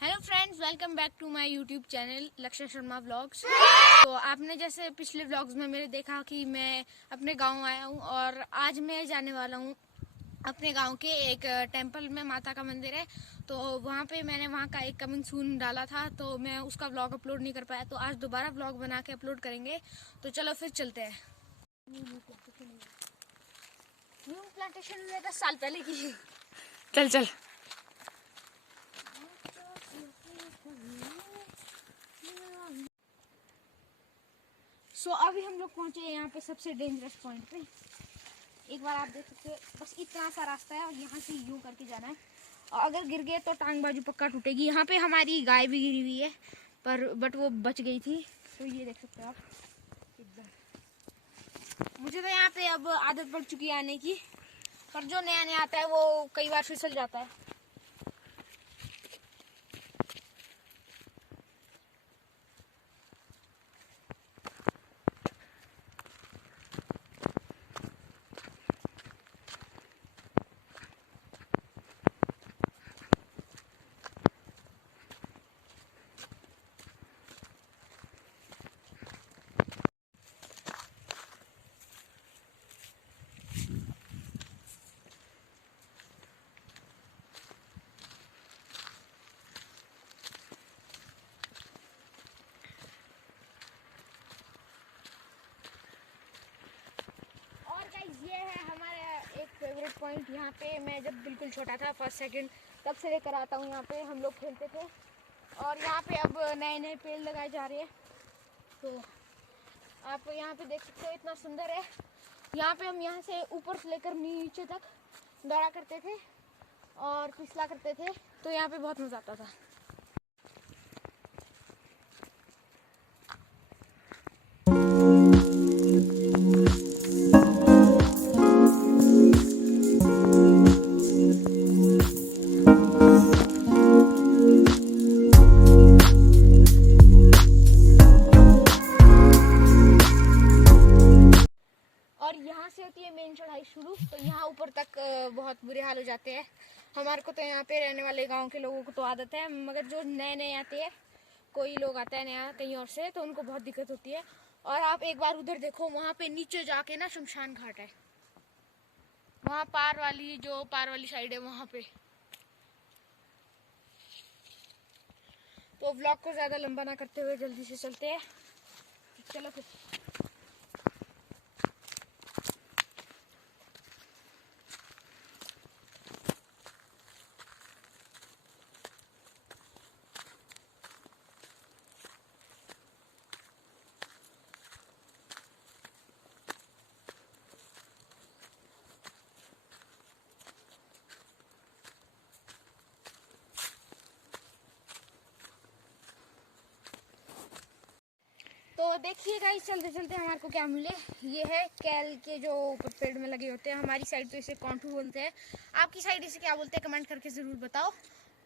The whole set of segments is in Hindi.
Hello friends, welcome back to my YouTube channel Lakshya Sharma vlogs. तो आपने जैसे पिछले व्लॉग्स में मेरे देखा कि मैं अपने गांव आया हूं और आज मैं जाने वाला हूं अपने गांव के एक टेंपल में। माता का मंदिर है, तो वहां पे मैंने वहां का एक कमिंग सून डाला था, तो मैं उसका व्लॉग अपलोड नहीं कर पाया, तो आज दोबारा व्लॉग बना के अपलोड करेंगे। तो चलो फिर चलते हैं। न्यू प्लांटेशन में 10 साल पहले की। चल चल। सो अभी हम लोग पहुंचे हैं यहाँ पे सबसे डेंजरस पॉइंट पे। एक बार आप देख सकते हो, बस इतना सा रास्ता है और यहाँ से यूं करके जाना है, और अगर गिर गए तो टांग बाजू पक्का टूटेगी। यहाँ पे हमारी गाय भी गिरी हुई है बट वो बच गई थी, तो ये देख सकते हो आप एकदम। मुझे तो यहाँ पे अब आदत पड़ चुकी है आने की, पर जो नया नया आता है वो कई बार फिसल जाता है। ये है हमारा एक फेवरेट पॉइंट। यहाँ पे मैं जब बिल्कुल छोटा था, फर्स्ट सेकंड, तब से लेकर आता हूँ। यहाँ पे हम लोग खेलते थे और यहाँ पे अब नए नए पेड़ लगाए जा रहे हैं, तो आप यहाँ पे देख सकते हो इतना सुंदर है। यहाँ पे हम यहाँ से ऊपर से लेकर नीचे तक दौड़ा करते थे और फिसला करते थे, तो यहाँ पे बहुत मज़ा आता था। होती है मेन चढ़ाई शुरू, तो यहाँ ऊपर तक बहुत बुरे हाल हो जाते हैं। हमारे को तो यहाँ पे रहने वाले गांव के लोगों को तो आदत है, मगर जो नए नए आते हैं, कोई लोग आता है नया कहीं और से, तो उनको बहुत दिक्कत होती है। और आप एक बार उधर देखो, वहाँ पे नीचे जाके ना शमशान घाट है, वहाँ पार वाली साइड है वहाँ पे। तो व्लॉग को ज्यादा लंबा ना करते हुए जल्दी से चलते हैं, चलो फिर। तो देखिएगा इस चलते चलते हमारे को क्या मिले। ये है कैल के जो ऊपर पेड़ में लगे होते हैं, हमारी साइड तो इसे कॉन्टू बोलते हैं, आपकी साइड इसे क्या बोलते हैं कमेंट करके ज़रूर बताओ।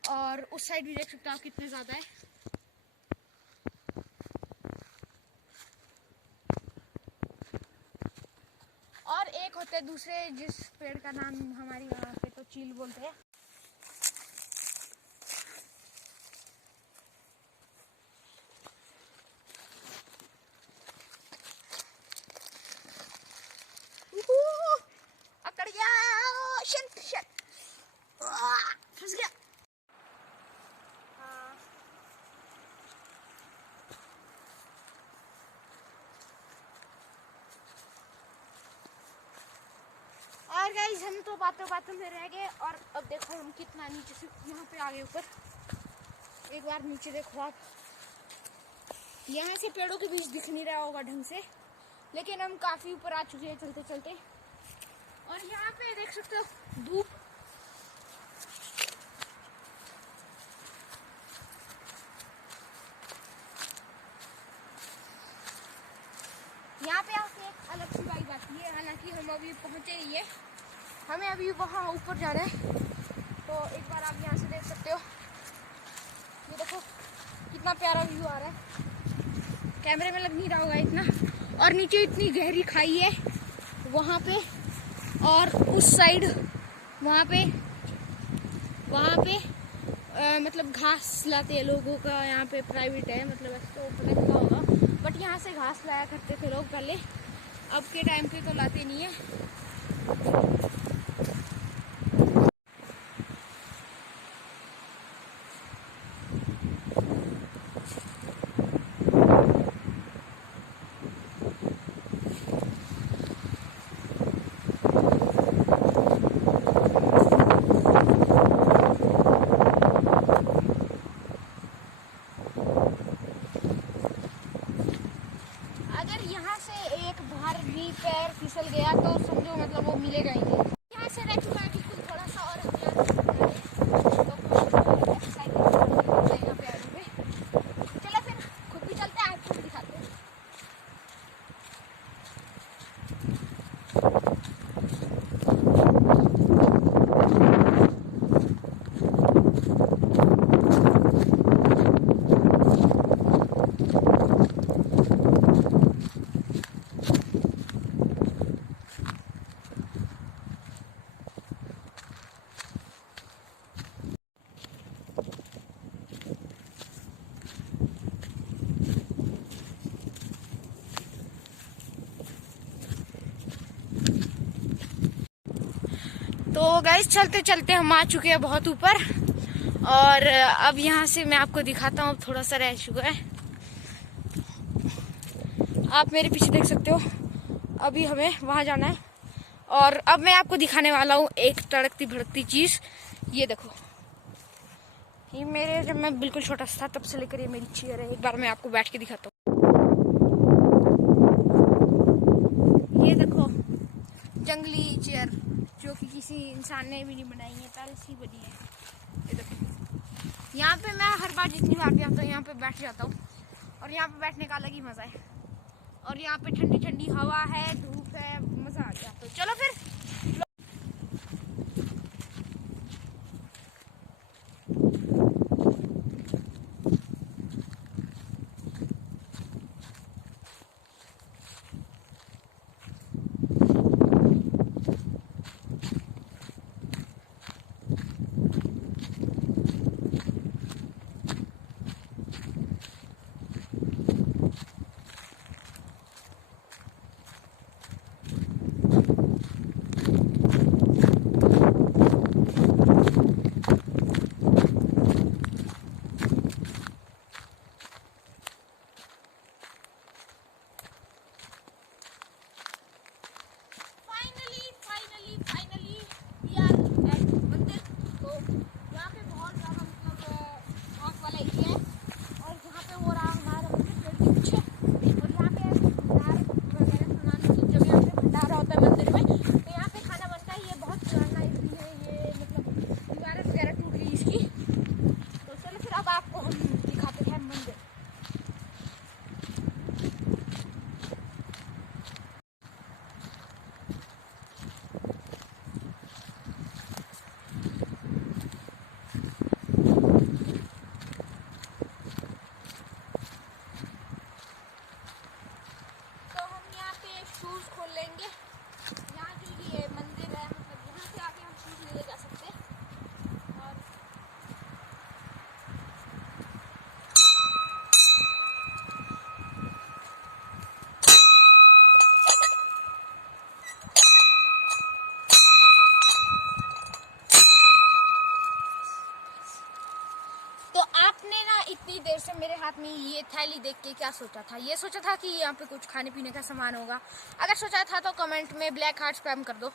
और उस साइड भी देख सकते हो आप कितने ज़्यादा है। और एक होते हैं दूसरे, जिस पेड़ का नाम हमारी यहाँ पे तो चील बोलते हैं। अकड़ गया, शिट शिट, फंस गया। और गाइस हम तो बातों में रह गए, और अब देखो हम कितना नीचे से यहाँ पे आ गए ऊपर। एक बार नीचे देखो आप, यहाँ से पेड़ों के बीच दिख नहीं रहा होगा ढंग से, लेकिन हम काफी ऊपर आ चुके हैं चलते चलते। और यहाँ पे देख सकते हो धूप, यहाँ पे आके एक अलग सी वाइब आती है। हालांकि हम अभी पहुँचे ही है, हमें अभी वहाँ ऊपर जाना है। तो एक बार आप यहाँ से देख सकते हो, ये देखो कितना प्यारा व्यू आ रहा है, कैमरे में लग नहीं रहा होगा इतना। और नीचे इतनी गहरी खाई है वहाँ पे, और उस साइड वहाँ पे मतलब घास लाते हैं लोगों का, यहाँ पे प्राइवेट है, मतलब ऐसे तो पता नहीं क्या होगा, बट यहाँ से घास लाया करते थे लोग पहले, अब के टाइम पे तो लाते नहीं है। अगर यहाँ से एक बार भी पैर फिसल गया तो समझो मतलब वो मिलेगा ही नहीं। यहाँ से रह चुका है बिल्कुल थोड़ा सा, और हम यहाँ से यहाँ पे आगे चलो फिर खुद भी चलते हैं, आपको दिखाते हैं। तो गाइस चलते चलते हम आ चुके हैं बहुत ऊपर, और अब यहाँ से मैं आपको दिखाता हूँ, अब थोड़ा सा रह चुका है, आप मेरे पीछे देख सकते हो। अभी हमें वहाँ जाना है, और अब मैं आपको दिखाने वाला हूँ एक तड़कती भड़कती चीज़। ये देखो, ये मेरे जब मैं बिल्कुल छोटा सा था तब से लेकर ये मेरी चेयर है, एक बार मैं आपको बैठ के दिखाता हूँ। ये देखो जंगली चेयर, जो कि किसी इंसान ने भी नहीं बनाई है, पहले से ही बनी है। ये देखो, यहाँ पे मैं हर बार जितनी बार भी आता हूँ यहाँ पे बैठ जाता हूँ, और यहाँ पे बैठने का अलग ही मज़ा है, और यहाँ पे ठंडी ठंडी हवा है, धूप है, मज़ा आ गया। तो चलो फिर। इतनी देर से मेरे हाथ में ये थैली देख के क्या सोचा था, ये सोचा था कि यहाँ पे कुछ खाने पीने का सामान होगा। अगर सोचा था तो कमेंट में ब्लैक हार्ट स्पैम कर दो।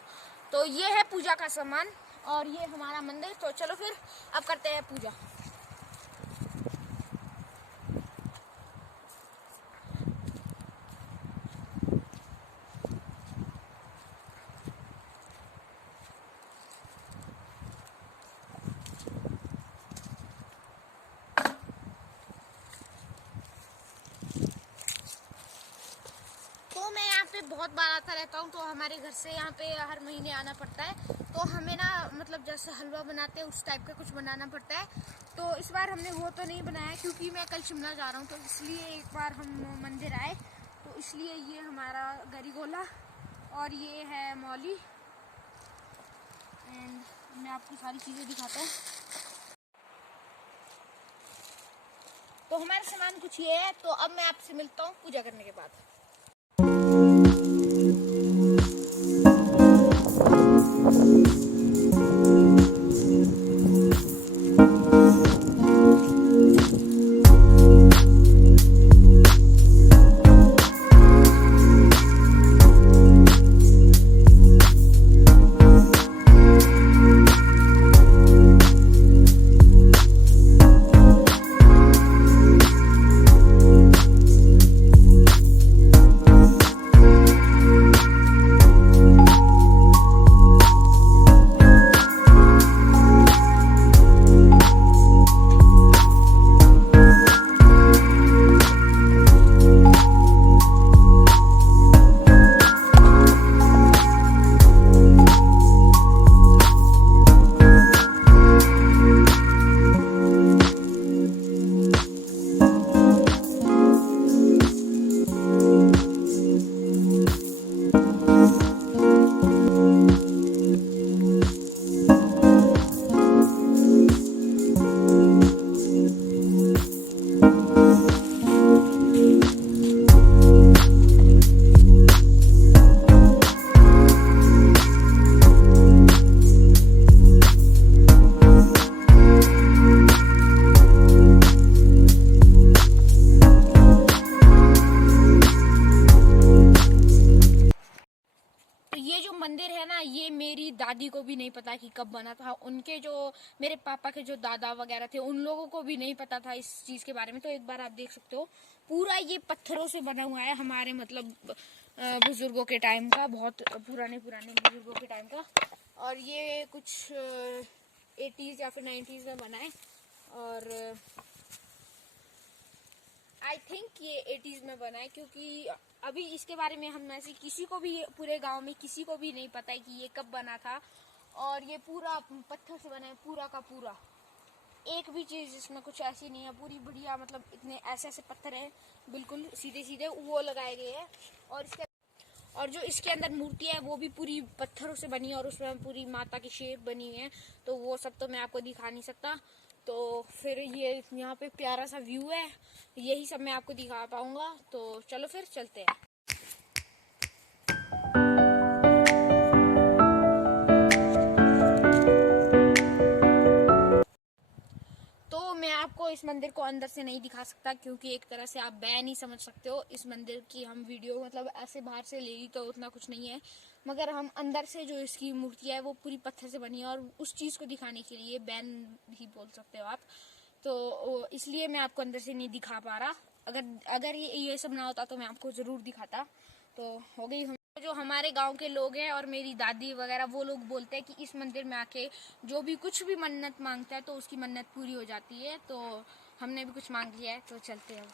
तो ये है पूजा का सामान, और ये हमारा मंदिर। तो चलो फिर अब करते हैं पूजा। बहुत बार आता रहता हूँ, तो हमारे घर से यहाँ पे हर महीने आना पड़ता है। तो हमें ना मतलब जैसे हलवा बनाते हैं उस टाइप का कुछ बनाना पड़ता है। तो इस बार हमने वो तो नहीं बनाया, क्योंकि मैं कल शिमला जा रहा हूँ, तो इसलिए एक बार हम मंदिर आए, तो इसलिए ये हमारा गरीगोला और ये है मौली। एंड मैं आपको सारी चीज़ें दिखाता हूँ। तो हमारा सामान कुछ ये है। तो अब मैं आपसे मिलता हूँ पूजा करने के बाद। ये जो मंदिर है ना, ये मेरी दादी को भी नहीं पता कि कब बना था। उनके जो मेरे पापा के जो दादा वगैरह थे, उन लोगों को भी नहीं पता था इस चीज़ के बारे में। तो एक बार आप देख सकते हो, पूरा ये पत्थरों से बना हुआ है, हमारे मतलब बुजुर्गों के टाइम का, बहुत पुराने बुजुर्गों के टाइम का। और ये कुछ 80s या फिर 90s में बना है। और आई थिंक ये 80s में बना है, क्योंकि अभी इसके बारे में हम में से किसी को भी, पूरे गांव में किसी को भी नहीं पता है कि ये कब बना था। और ये पूरा पत्थर से बना है, पूरा का पूरा। एक भी चीज़ इसमें कुछ ऐसी नहीं है, पूरी बढ़िया, मतलब इतने ऐसे पत्थर हैं बिल्कुल सीधे सीधे, वो लगाए गए हैं। और जो इसके अंदर मूर्ति है वो भी पूरी पत्थरों से बनी है, और उसमें पूरी माता की शेप बनी हुई है। तो वो सब तो मैं आपको दिखा नहीं सकता। तो फिर ये यहाँ पे प्यारा सा व्यू है, यही सब मैं आपको दिखा पाऊंगा। तो चलो फिर चलते हैं। तो मैं आपको इस मंदिर को अंदर से नहीं दिखा सकता, क्योंकि एक तरह से आप बैन ही समझ सकते हो इस मंदिर की। हम वीडियो मतलब ऐसे बाहर से ले ली तो उतना कुछ नहीं है, मगर हम अंदर से जो इसकी मूर्ति है वो पूरी पत्थर से बनी है, और उस चीज़ को दिखाने के लिए बैन ही बोल सकते हो आप। तो इसलिए मैं आपको अंदर से नहीं दिखा पा रहा। अगर ये सब ना होता तो मैं आपको ज़रूर दिखाता। तो हो गई जो हमारे गांव के लोग हैं और मेरी दादी वगैरह, वो लोग बोलते हैं कि इस मंदिर में आके जो भी कुछ भी मन्नत मांगता है तो उसकी मन्नत पूरी हो जाती है। तो हमने भी कुछ मांग लिया है, तो चलते हैं।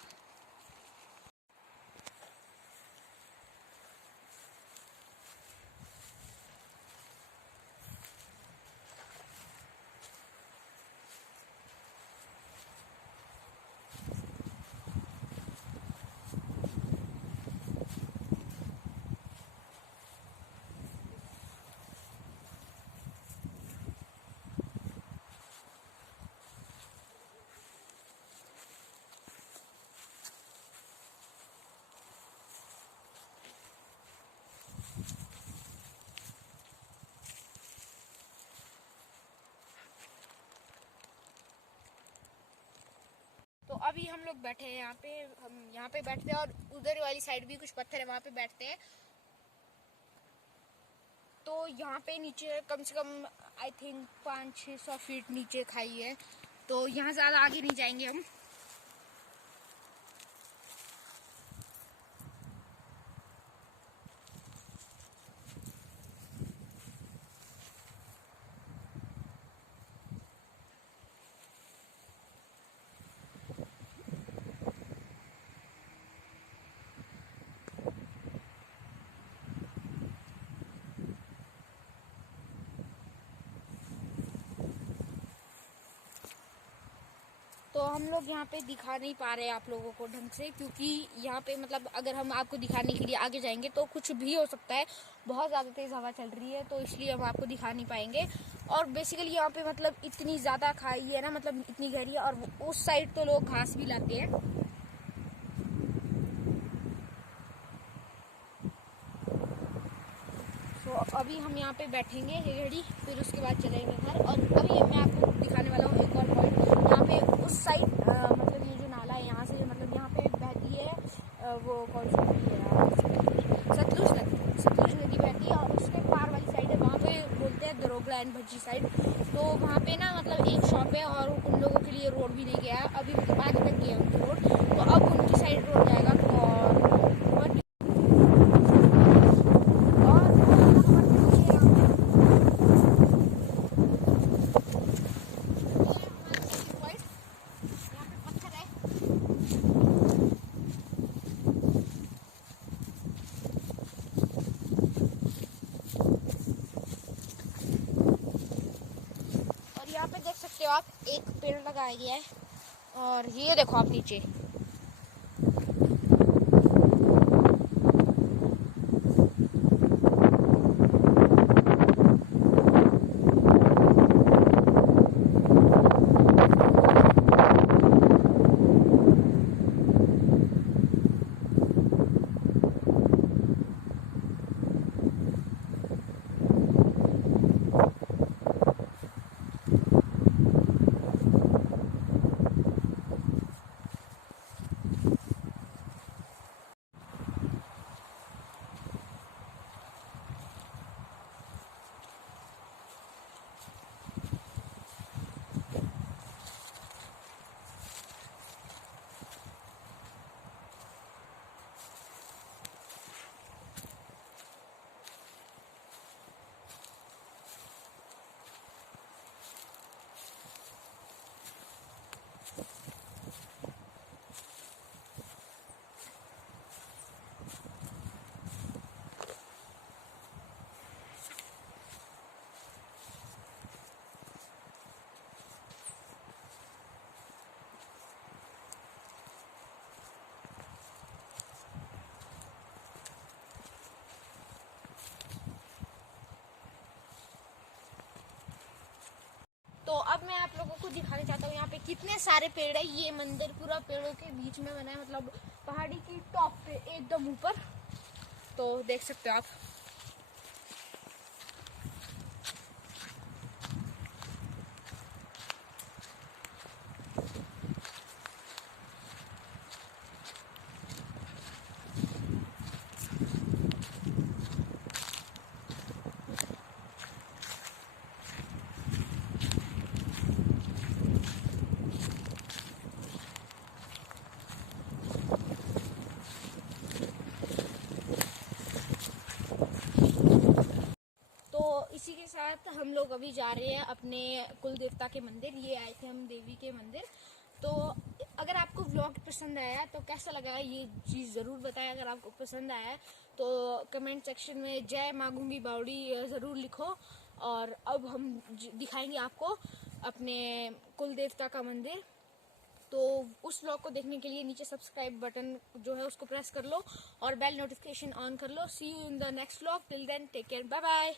तो अभी हम लोग बैठे हैं यहाँ पे, हम यहाँ पे बैठते हैं, और उधर वाली साइड भी कुछ पत्थर है, वहाँ पे बैठते हैं। तो यहाँ पे नीचे कम से कम आई थिंक 500-600 फीट नीचे खाई है। तो यहाँ ज़्यादा आगे नहीं जाएंगे हम। तो हम लोग यहाँ पे दिखा नहीं पा रहे हैं आप लोगों को ढंग से, क्योंकि यहाँ पे मतलब अगर हम आपको दिखाने के लिए आगे जाएंगे तो कुछ भी हो सकता है। बहुत ज़्यादा तेज़ हवा चल रही है, तो इसलिए हम आपको दिखा नहीं पाएंगे। और बेसिकली यहाँ पे मतलब इतनी ज़्यादा खाई है ना, मतलब इतनी गहरी है। और उस साइड तो लोग घास भी लाते हैं। तो अभी हम यहाँ पे बैठेंगे घड़ी, फिर उसके बाद चलेंगे घर। और अभी मैं आपको दिखाने वाला हूँ एक और पॉइंट। यहाँ पे उस साइड मतलब ये जो नाला है यहाँ से मतलब यहाँ पे बहती है वो कौन सी नदी है, सतलुज नदी। सतलुज नदी बहती है और उसके पार वाली साइड है, वहाँ पे बोलते हैं दरोगला एंड भज्जी साइड। तो वहाँ पे ना मतलब एक शॉप है और उन लोगों के लिए रोड भी नहीं गया है अभी, मतलब आगे तक गया उनकी रोड। तो अब उनकी साइड रोड जाएगा। यहाँ पे देख सकते हो आप, एक पेड़ लगाया गया है। और ये देखो आप नीचे, तो अब मैं आप लोगों को दिखाना चाहता हूँ यहाँ पे कितने सारे पेड़ है। ये मंदिर पूरा पेड़ों के बीच में बना है, मतलब पहाड़ी की टॉप पे एकदम ऊपर। तो देख सकते हो आप। इसी के साथ हम लोग अभी जा रहे हैं अपने कुल देवता के मंदिर। ये आए थे हम देवी के मंदिर। तो अगर आपको व्लॉग पसंद आया तो कैसा लगा ये चीज़ ज़रूर बताएं। अगर आपको पसंद आया तो कमेंट सेक्शन में जय माँ गूंगी बावड़ी ज़रूर लिखो। और अब हम दिखाएंगे आपको अपने कुल देवता का मंदिर। तो उस व्लॉग को देखने के लिए नीचे सब्सक्राइब बटन जो है उसको प्रेस कर लो और बेल नोटिफिकेशन ऑन कर लो। See you in the next vlog. Till then take care, bye bye.